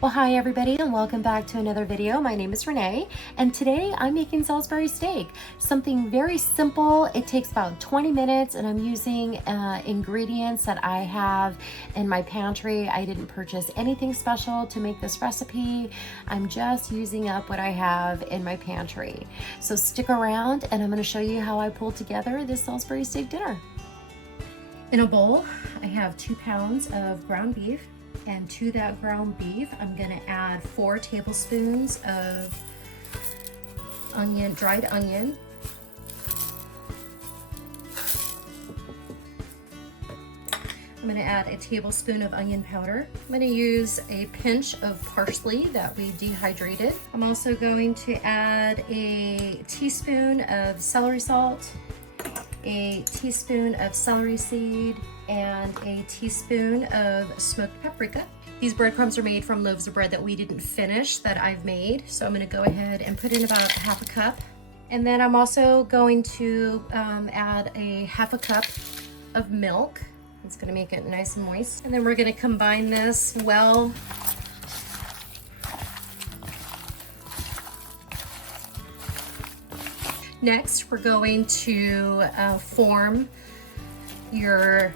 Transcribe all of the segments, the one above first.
Well, hi everybody and welcome back to another video. My name is Renee and today I'm making Salisbury steak. Something very simple. It takes about 20 minutes and I'm using ingredients that I have in my pantry. I didn't purchase anything special to make this recipe. I'm just using up what I have in my pantry. So stick around and I'm going to show you how I pulled together this Salisbury steak dinner. In a bowl, I have 2 pounds of ground beef. And to that ground beef, I'm going to add 4 tablespoons of dried onion. I'm going to add a tablespoon of onion powder. I'm going to use a pinch of parsley that we dehydrated. I'm also going to add a teaspoon of celery salt, a teaspoon of celery seed, and a teaspoon of smoked paprika. These breadcrumbs are made from loaves of bread that we didn't finish that I've made. So I'm gonna go ahead and put in about half a cup. And then I'm also going to add a half a cup of milk. It's gonna make it nice and moist. And then we're gonna combine this well. Next, we're going to form your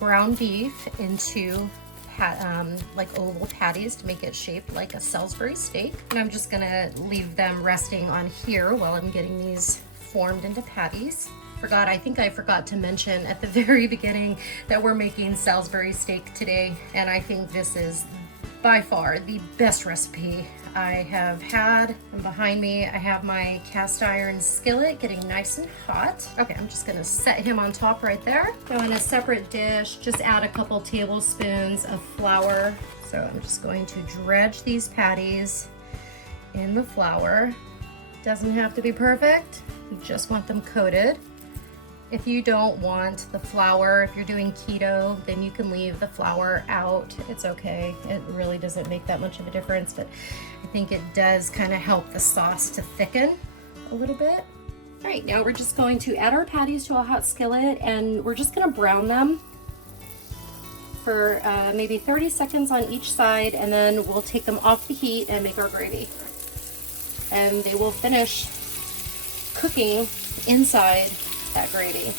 ground beef into like oval patties to make it shaped like a Salisbury steak. And I'm just gonna leave them resting on here while I'm getting these formed into patties. I think I forgot to mention at the very beginning that we're making Salisbury steak today, and I think this is by far the best recipe I have had. And behind me, I have my cast iron skillet getting nice and hot. Okay, I'm just gonna set him on top right there. So in a separate dish, just add a couple tablespoons of flour. So I'm just going to dredge these patties in the flour. Doesn't have to be perfect. You just want them coated. If you don't want the flour, if you're doing keto, then you can leave the flour out. It's okay. It really doesn't make that much of a difference, but I think it does kind of help the sauce to thicken a little bit. All right, now we're just going to add our patties to a hot skillet and we're just gonna brown them for maybe 30 seconds on each side, and then we'll take them off the heat and make our gravy. And they will finish cooking inside that gravy.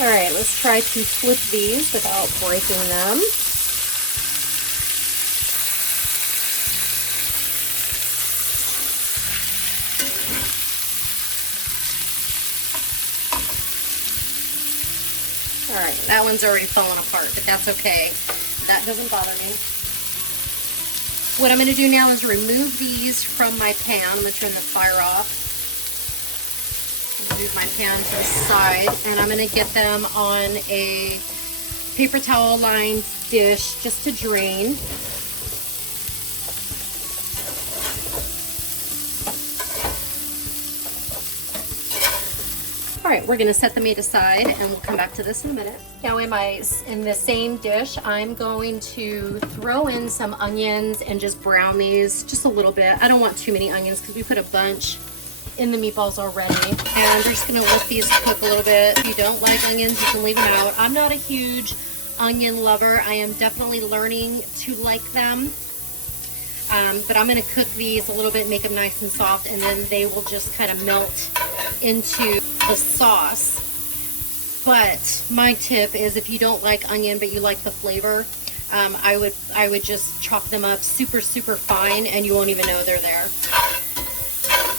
All right, let's try to flip these without breaking them. All right, that one's already fallen apart, but that's okay. That doesn't bother me. What I'm going to do now is remove these from my pan. I'm going to turn the fire off. Move my pan to the side, and I'm going to get them on a paper towel lined dish just to drain. All right, we're going to set the meat aside and we'll come back to this in a minute. Now in the same dish, I'm going to throw in some onions and just brown these just a little bit. I don't want too many onions because we put a bunch in the meatballs already. And we're just going to let these cook a little bit. If you don't like onions, you can leave them out. I'm not a huge onion lover. I am definitely learning to like them. But I'm going to cook these a little bit, make them nice and soft, and then they will just kind of melt into the sauce. But my tip is, if you don't like onion but you like the flavor, I would just chop them up super fine and you won't even know they're there.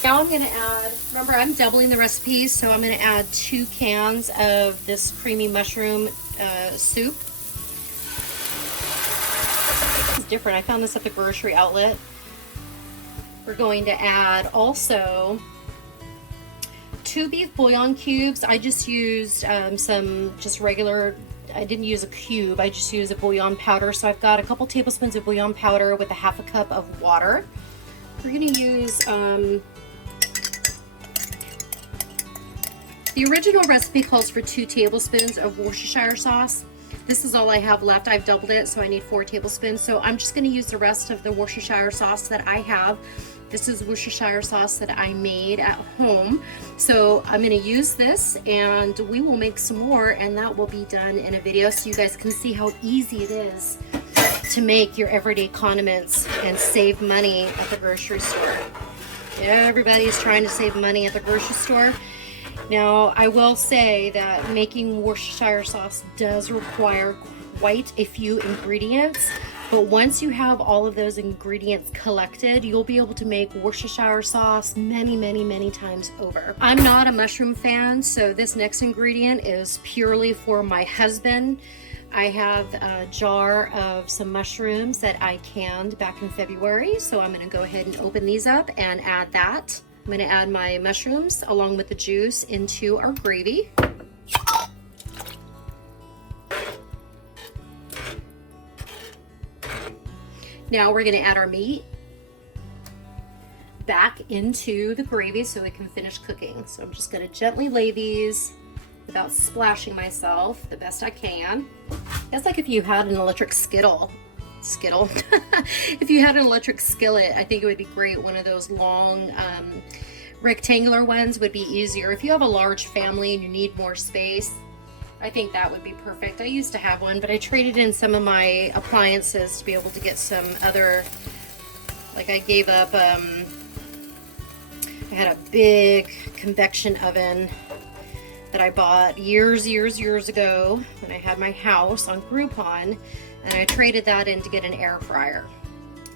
Now I'm going to add, remember I'm doubling the recipe, so I'm going to add 2 cans of this creamy mushroom soup. It's different. I found this at the grocery outlet. We're going to add also 2 beef bouillon cubes. I just used some regular, I didn't use a cube, I just used a bouillon powder. So I've got a couple tablespoons of bouillon powder with a half a cup of water. We're going to use, the original recipe calls for 2 tablespoons of Worcestershire sauce. This is all I have left. I've doubled it, so I need 4 tablespoons. So I'm just going to use the rest of the Worcestershire sauce that I have. This is Worcestershire sauce that I made at home. So I'm gonna use this and we will make some more, and that will be done in a video so you guys can see how easy it is to make your everyday condiments and save money at the grocery store. Everybody's trying to save money at the grocery store. Now, I will say that making Worcestershire sauce does require quite a few ingredients, but once you have all of those ingredients collected, you'll be able to make Worcestershire sauce many, many, many times over. I'm not a mushroom fan, so this next ingredient is purely for my husband. I have a jar of some mushrooms that I canned back in February, so I'm gonna go ahead and open these up and add that. I'm gonna add my mushrooms along with the juice into our gravy. Now we're gonna add our meat back into the gravy so it can finish cooking. So I'm just gonna gently lay these without splashing myself the best I can. It's like if you had an electric skittle. If you had an electric skillet, I think it would be great. One of those long rectangular ones would be easier. If you have a large family and you need more space, I think that would be perfect. I used to have one, but I traded in some of my appliances to be able to get some other, like I gave up, I had a big convection oven that I bought years ago when I had my house on Groupon, and I traded that in to get an air fryer.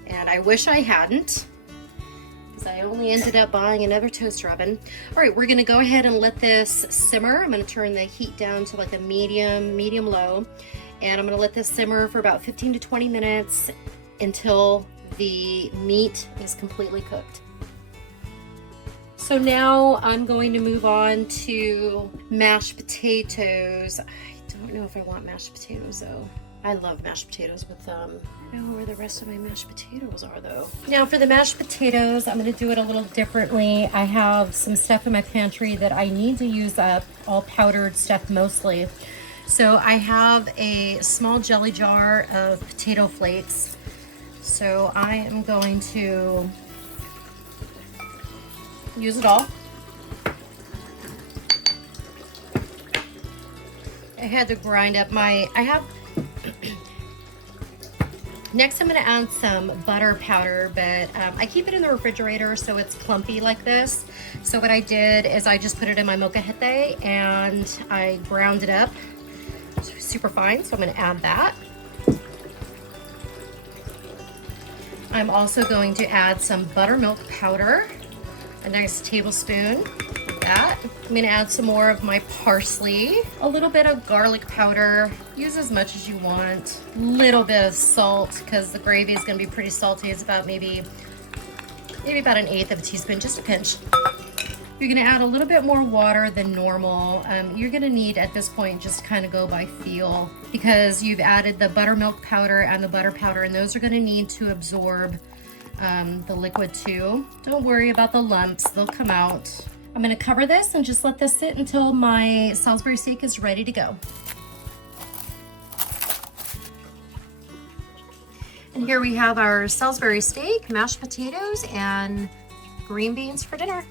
And I wish I hadn't, because I only ended up buying another toaster oven. All right, we're gonna go ahead and let this simmer. I'm gonna turn the heat down to like a medium low, and I'm gonna let this simmer for about 15 to 20 minutes until the meat is completely cooked. So now I'm going to move on to mashed potatoes. I don't know if I want mashed potatoes though. I love mashed potatoes with I don't know where the rest of my mashed potatoes are though. Now for the mashed potatoes, I'm gonna do it a little differently. I have some stuff in my pantry that I need to use up, all powdered stuff mostly. So I have a small jelly jar of potato flakes. So I am going to use it all. I had to grind up next I'm going to add some butter powder, but I keep it in the refrigerator so it's clumpy like this. So what I did is I just put it in my molcajete and I ground it up super fine, so I'm going to add that. I'm also going to add some buttermilk powder, a nice tablespoon of that. I'm gonna add some more of my parsley, a little bit of garlic powder, use as much as you want, a little bit of salt because the gravy is gonna be pretty salty. It's about maybe about 1/8 of a teaspoon, just a pinch. You're gonna add a little bit more water than normal. You're gonna need at this point just kind of go by feel, because you've added the buttermilk powder and the butter powder, and those are gonna need to absorb the liquid too. Don't worry about the lumps, they'll come out. I'm gonna cover this and just let this sit until my Salisbury steak is ready to go. And here we have our Salisbury steak, mashed potatoes, and green beans for dinner.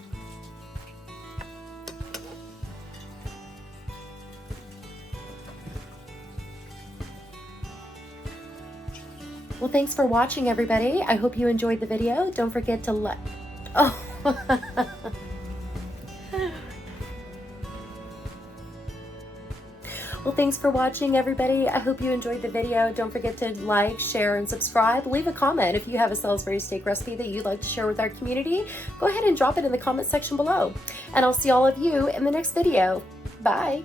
Well, thanks for watching, everybody. I hope you enjoyed the video. Don't forget to Well, thanks for watching, everybody. I hope you enjoyed the video. Don't forget to like, share, and subscribe. Leave a comment if you have a Salisbury steak recipe that you'd like to share with our community. Go ahead and drop it in the comment section below. And I'll see all of you in the next video. Bye.